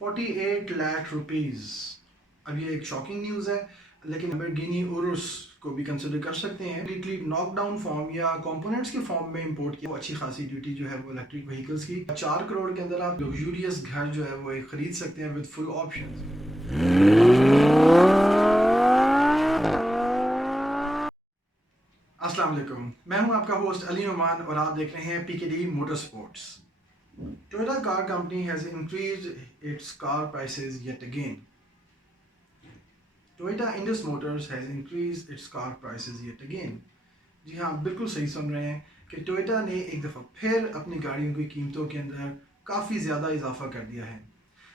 48 lakh rupees. अब ये एक शॉकिंग न्यूज़ है, लेकिन लैम्बोर्गिनी उरुस को भी कंसिडर कर सकते हैं। कंप्लीटली नॉकडाउन फॉर्म या कंपोनेंट्स के फॉर्म में इंपोर्ट किया, वो अच्छी खासी ड्यूटी जो है वो इलेक्ट्रिक व्हीकल्स की। 4 करोड़ के अंदर आप लग्जूरियस घर जो है वो एक खरीद सकते हैं विद फुल ऑप्शन। अस्सलाम वालेकुम, मैं हूं आपका होस्ट अली नुमान और आप देख रहे हैं PKD motor sports. Toyota car company has increased its car prices yet again. Toyota Indus Motors has increased its car prices yet again. जी हाँ, बिल्कुल सही सुन रहे हैं कि टोयोटा ने एक दफ़ा फिर अपनी गाड़ियों की कीमतों के अंदर काफ़ी ज़्यादा इजाफा कर दिया है।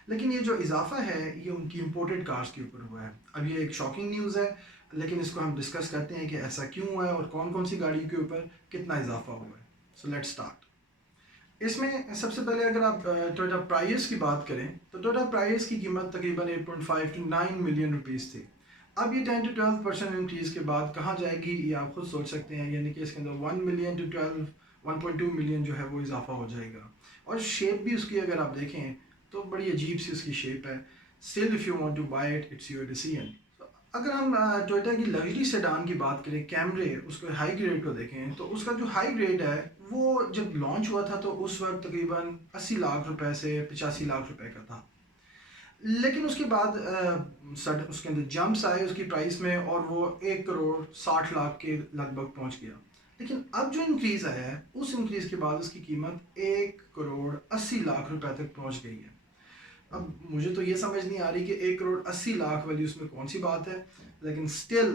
लेकिन ये जो इजाफा है ये उनकी इम्पोर्टेड कार्स के ऊपर हुआ है। अब ये एक शॉकिंग न्यूज़ है, लेकिन इसको हम डिस्कस करते हैं कि ऐसा क्यों हुआ है और कौन कौन सी गाड़ियों के ऊपर कितना इजाफा हुआ है। So let's start. इसमें सबसे पहले अगर आप टोयोटा प्राइस की बात करें तो टोयोटा प्राइस की कीमत तकरीबन 8.5 टू 9 मिलियन रुपीस थी। अब ये 10 टू 12% इंक्रीज के बाद कहाँ जाएगी ये आप खुद सोच सकते हैं, यानी कि इसके अंदर 1 मिलियन टू 1.2 मिलियन जो है वो इजाफा हो जाएगा। और शेप भी उसकी अगर आप देखें तो बड़ी अजीब सी उसकी शेप है। Still if you want to buy it, it's your decision. अगर हम टोयोटा की लग्जरी सेडान की बात करें, कैमरे, उसको हाई ग्रेड को देखें तो उसका जो हाई ग्रेड है वो जब लॉन्च हुआ था तो उस वक्त तकरीबन 80 लाख रुपए से 85 लाख रुपए का था। लेकिन उसके बाद उसके अंदर जंप्स आए उसकी प्राइस में और वो 1 करोड़ 60 लाख के लगभग पहुंच गया। लेकिन अब जो इंक्रीज़ आया है उस इंक्रीज़ के बाद उसकी कीमत 1 करोड़ 80 लाख रुपए तक पहुंच गई है। अब मुझे तो ये समझ नहीं आ रही कि 1 करोड़ 80 लाख वाली उसमें कौन सी बात है, लेकिन स्टिल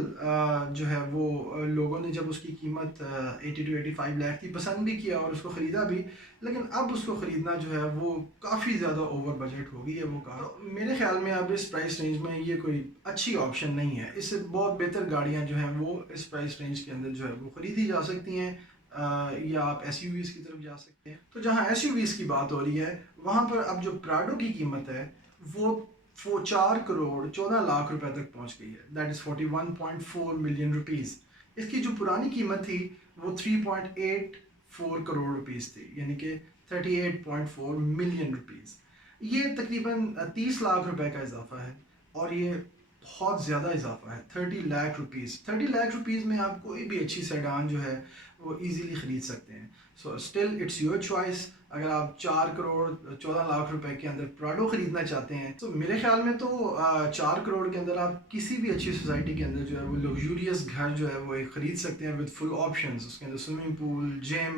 जो है वो लोगों ने जब उसकी कीमत 80 टू 85 लाख थी पसंद भी किया और उसको ख़रीदा भी। लेकिन अब उसको ख़रीदना जो है वो काफ़ी ज़्यादा ओवर बजट हो गई है वो कार। तो मेरे ख्याल में अब इस प्राइस रेंज में ये कोई अच्छी ऑप्शन नहीं है। इससे बहुत बेहतर गाड़ियाँ जो हैं वो इस प्राइस रेंज के अंदर जो है वो ख़रीदी जा सकती हैं, या आप एसयूवीज़ की तरफ जा सकते हैं। तो जहाँ एसयूवीज़ की बात हो रही है वहाँ पर अब जो प्राडो की कीमत है वो 4 करोड़ 14 लाख रुपए तक पहुँच गई है। That is 41.4 million rupees. इसकी जो पुरानी कीमत थी वो 3.84 करोड़ रुपीज़ थी, यानी कि 38.4 मिलियन रुपीज़। ये तकरीबन 30 लाख रुपए का इजाफा है और ये बहुत ज़्यादा इजाफा है। 30 लाख रुपीज़, 30 लाख रुपीज़ में आप कोई भी अच्छी सेडान जो है वो इजीली ख़रीद सकते हैं। So still it's your choice. अगर आप 4 करोड़ 14 लाख रुपए के अंदर प्राडो ख़रीदना चाहते हैं तो मेरे ख्याल में तो 4 करोड़ के अंदर आप किसी भी अच्छी सोसाइटी के अंदर जो है वो लग्जूरियस घर जो है वो एक ख़रीद सकते हैं विद फुल ऑप्शंस। उसके अंदर स्विमिंग पूल, जिम,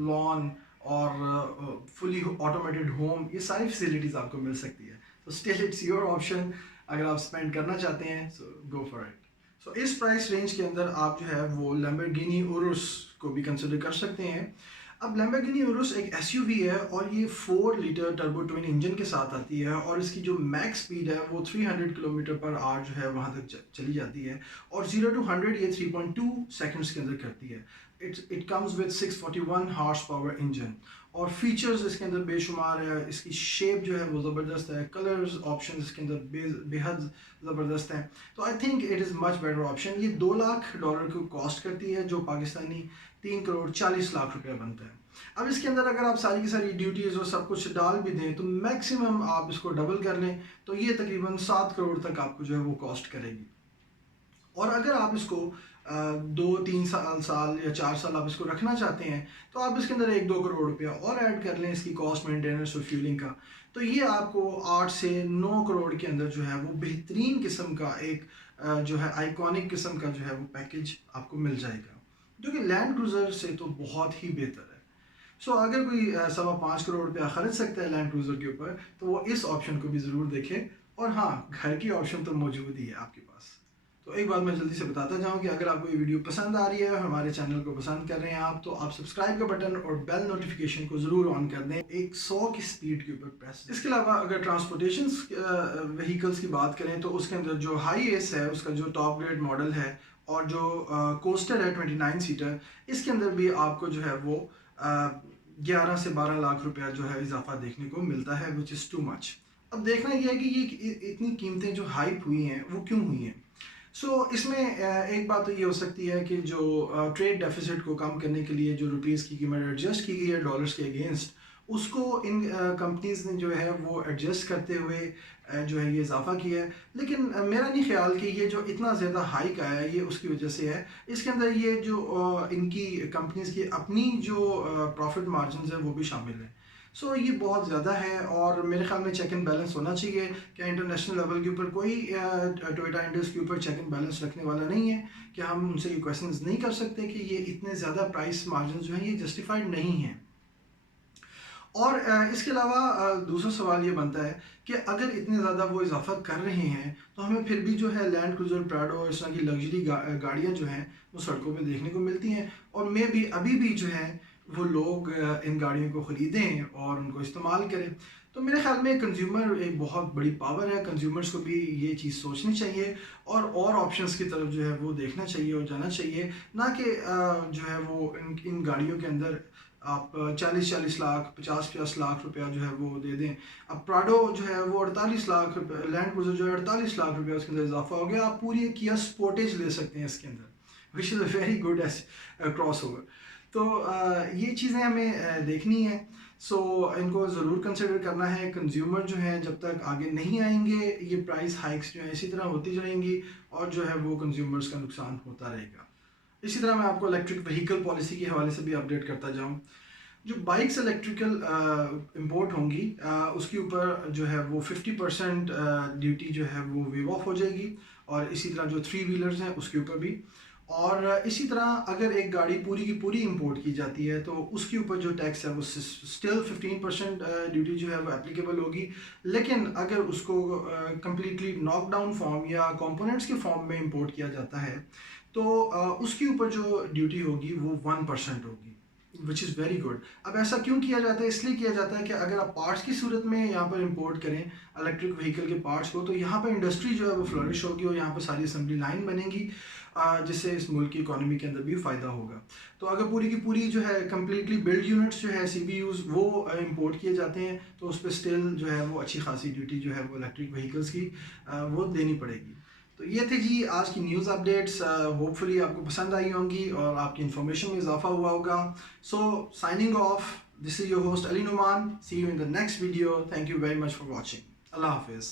लॉन और फुली ऑटोमेटेड होम, ये सारी फैसिलिटीज़ आपको मिल सकती है। तो स्टिल इट्स योर ऑप्शन, अगर आप स्पेंड करना चाहते हैं सो गो फॉर इट। सो इस प्राइस रेंज के अंदर आप जो है वो लैम्बोर्गिनी उरुस को भी कंसिडर कर सकते हैं। अब लैम्बोर्गिनी उरुस एक एसयूवी है और ये 4 लीटर टर्बो ट्विन इंजन के साथ आती है और इसकी जो मैक्स स्पीड है वो 300 किलोमीटर पर आवर जो है वहाँ तक चली जाती है और 0 टू 100 ये 3.2 सेकंड्स के अंदर करती है। It comes with 641 horse power engine और फीचर्स इसके अंदर बेशुमार है। इसकी शेप जो है वो ज़बरदस्त है, कलर्स ऑप्शन इसके अंदर बेहद ज़बरदस्त हैं। तो I think it is much better option. ये $2 लाख को कॉस्ट करती है जो पाकिस्तानी 3 करोड़ 40 लाख रुपया बनता है। अब इसके अंदर अगर आप सारी की सारी ड्यूटीज़ और सब कुछ डाल भी दें तो मैक्सिमम आप इसको डबल कर लें तो ये तकरीबन 7 करोड़ तक आपको जो है वो कॉस्ट करेगी। और अगर आप इसको 2-3 साल या 4 साल आप इसको रखना चाहते हैं तो आप इसके अंदर 1-2 करोड़ रुपया और ऐड कर लें इसकी कॉस्ट मेंटेनेंस और फ्यूलिंग का, तो ये आपको 8 से 9 करोड़ के अंदर जो है वो बेहतरीन किस्म का एक जो है आइकॉनिक किस्म का जो है वो पैकेज आपको मिल जाएगा, जो कि लैंड क्रूज़र से तो बहुत ही बेहतर है। सो अगर कोई 5.25 करोड़ रुपया खर्च सकता है लैंड क्रूज़र के ऊपर तो वो इस ऑप्शन को भी ज़रूर देखें। और हाँ, घर की ऑप्शन तो मौजूद ही है आपके पास। तो एक बात मैं जल्दी से बताता जाऊँ कि अगर आपको ये वीडियो पसंद आ रही है और हमारे चैनल को पसंद कर रहे हैं आप, तो आप सब्सक्राइब का बटन और बेल नोटिफिकेशन को ज़रूर ऑन कर दें, 100 की स्पीड के ऊपर प्रेस। इसके अलावा अगर ट्रांसपोर्टेशन व्हीकल्स की बात करें तो उसके अंदर जो हाई एस है उसका जो टॉप ग्रेड मॉडल है और जो कोस्टर है 29 सीटर, इसके अंदर भी आपको जो है वो 11 से 12 लाख रुपया जो है इजाफा देखने को मिलता है, विच इज़ टू मच। अब देखना यह है कि ये इतनी कीमतें जो हाइप हुई हैं वो क्यों हुई हैं। इसमें एक बात तो ये हो सकती है कि जो ट्रेड डेफिसिट को कम करने के लिए जो रुपीज़ की कीमत एडजस्ट की गई है डॉलर्स के अगेंस्ट, उसको इन कंपनीज़ ने जो है वो एडजस्ट करते हुए जो है ये इजाफा किया है। लेकिन मेरा नहीं ख्याल कि ये जो इतना ज़्यादा हाइक आया है ये उसकी वजह से है। इसके अंदर ये जो इनकी कंपनीज़ की अपनी जो प्रॉफिट मार्जिन है वो भी शामिल है। सो ये बहुत ज़्यादा है और मेरे ख्याल में चेक एंड बैलेंस होना चाहिए। क्या इंटरनेशनल लेवल के ऊपर कोई टोयोटा इंडस के ऊपर चेक एंड बैलेंस रखने वाला नहीं है? क्या हम उनसे ये क्वेश्चंस नहीं कर सकते कि ये इतने ज़्यादा प्राइस मार्जिन जो हैं ये जस्टिफाइड नहीं हैं? और इसके अलावा दूसरा सवाल ये बनता है कि अगर इतने ज़्यादा वो इजाफा कर रहे हैं तो हमें फिर भी जो है लैंड क्रूज़र प्राडो इस तरह की लग्जरी गाड़ियाँ जो हैं वो सड़कों पे देखने को मिलती हैं और मे भी अभी भी जो है वो लोग इन गाड़ियों को ख़रीदें और उनको इस्तेमाल करें। तो मेरे ख्याल में कंज्यूमर एक बहुत बड़ी पावर है, कंज्यूमर्स को भी ये चीज़ सोचनी चाहिए और ऑप्शंस की तरफ जो है वो देखना चाहिए और जाना चाहिए, ना कि जो है वो इन गाड़ियों के अंदर आप 40-40 लाख 50-50 लाख रुपया जो है वो दे दें। अब प्राडो जो है वो 48 लाख रुपये, लैंड क्रूज़र जो है 48 लाख रुपया उसके अंदर इजाफा हो गया। आप पूरी किया स्पोर्टेज ले सकते हैं इसके अंदर, which is a very good S cross over. तो ये चीज़ें हमें देखनी है। सो इनको ज़रूर कंसिडर करना है। कंज्यूमर जो हैं जब तक आगे नहीं आएंगे ये प्राइस हाइक्स जो है इसी तरह होती जाएंगी और जो है वो कंज्यूमर्स का नुकसान होता रहेगा। इसी तरह मैं आपको इलेक्ट्रिक व्हीकल पॉलिसी के हवाले से भी अपडेट करता जाऊँ। जो बाइक्स इलेक्ट्रिकल इंपोर्ट होंगी उसके ऊपर जो है वो 50% ड्यूटी जो है वो वेव ऑफ हो जाएगी और इसी तरह जो थ्री व्हीलर्स हैं उसके ऊपर भी। और इसी तरह अगर एक गाड़ी पूरी की पूरी इंपोर्ट की जाती है तो उसके ऊपर जो टैक्स है वो स्टिल 15% ड्यूटी जो है वो एप्लीकेबल होगी। लेकिन अगर उसको कम्प्लीटली नॉकडाउन फॉर्म या कंपोनेंट्स के फॉर्म में इंपोर्ट किया जाता है तो उसके ऊपर जो ड्यूटी होगी वो 1% होगी, विच इज़ वेरी गुड। अब ऐसा क्यों किया जाता है? इसलिए किया जाता है कि अगर आप पार्ट्स की सूरत में यहाँ पर इंपोर्ट करें इलेक्ट्रिक व्हीकल के पार्ट्स को तो यहाँ पर इंडस्ट्री जो है वो फ्लरिश होगी और यहाँ पर सारी असेंबली लाइन बनेगी जिससे इस मुल्क की इकोनॉमी के अंदर भी फ़ायदा होगा। तो अगर पूरी की पूरी जो है कम्प्लीटली बिल्ड यूनिट्स जो है CBUs वो इंपोर्ट किए जाते हैं तो उस पर स्टिल जो है वो अच्छी खासी ड्यूटी जो है वो इलेक्ट्रिक व्हीकल्स की वो देनी पड़ेगी। तो ये थे जी आज की न्यूज़ अपडेट्स। होपफुली आपको पसंद आई होंगी और आपकी इन्फॉर्मेशन में इजाफा हुआ होगा। So signing off, this is your host Ali Numan. See you in the next video. Thank you very much for watching. अल्लाह हाफिज़।